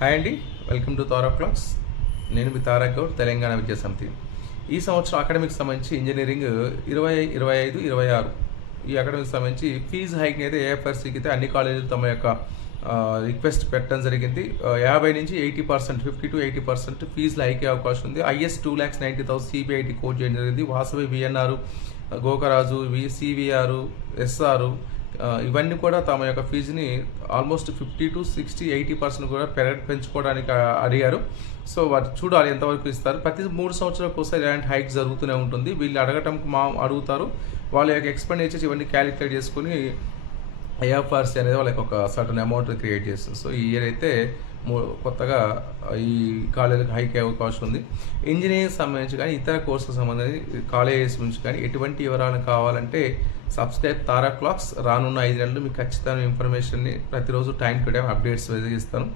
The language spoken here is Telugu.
హాయ్ అండి వెల్కమ్ టు తారా క్లాక్స్ నేను మీ తారా గౌడ్ తెలంగాణ విద్యా సమితి. ఈ సంవత్సరం అకాడమిక్ సంబంధించి ఇంజనీరింగ్ ఇరవై ఇరవై ఐదు ఇరవై ఆరు. ఈ అకాడమిక్ సంబంధించి ఫీజు హైక్ అయితే ఏఎఫ్ఆర్సీకి అయితే అన్ని కాలేజీలు తమ యొక్క రిక్వెస్ట్ పెట్టడం జరిగింది. యాభై నుంచి eighty percent fifty to eighty percent ఫీజులు హైకే అవకాశం ఉంది. Is two lakhs ninety thousand CBIT quote చేయడం జరిగింది. Vasavi VNR Gokaraju V CVR SR ఇవన్నీ కూడా తమ యొక్క ఫీజుని almost fifty to sixty eighty percent కూడా పెర పెంచుకోవడానికి అడిగారు. సో వారు చూడాలి ఎంతవరకు ఇస్తారు. ప్రతి మూడు సంవత్సరాలకు ఒకసారి ఇలాంటి హైక్ జరుగుతూనే ఉంటుంది. వీళ్ళు అడగటం మా అడుగుతారు. వాళ్ళ యొక్క ఎక్స్పెండిచర్స్ ఇవన్నీ క్యాలిక్యులేట్ చేసుకుని ఐఎఫ్ఆర్సీ అనేది వాళ్ళకి ఒక సర్టన్ అమౌంట్ క్రియేట్ చేస్తుంది. సో ఈ ఇయర్ అయితే కొత్తగా ఈ కాలేజీలకు హైక్ అయ్యే అవకాశం ఉంది. ఇంజనీరింగ్ సంబంధించి కానీ ఇతర కోర్సులకు సంబంధించి కాలేజెస్ నుంచి కానీ ఎటువంటి వివరాలు కావాలంటే సబ్స్క్రైబ్ తారా క్లాక్స్ రానున్న ఐదు నెలలు మీకు ఖచ్చితమైన ఇన్ఫర్మేషన్ని ప్రతిరోజు టైం టు టైం అప్డేట్స్ వెలిగిస్తాను.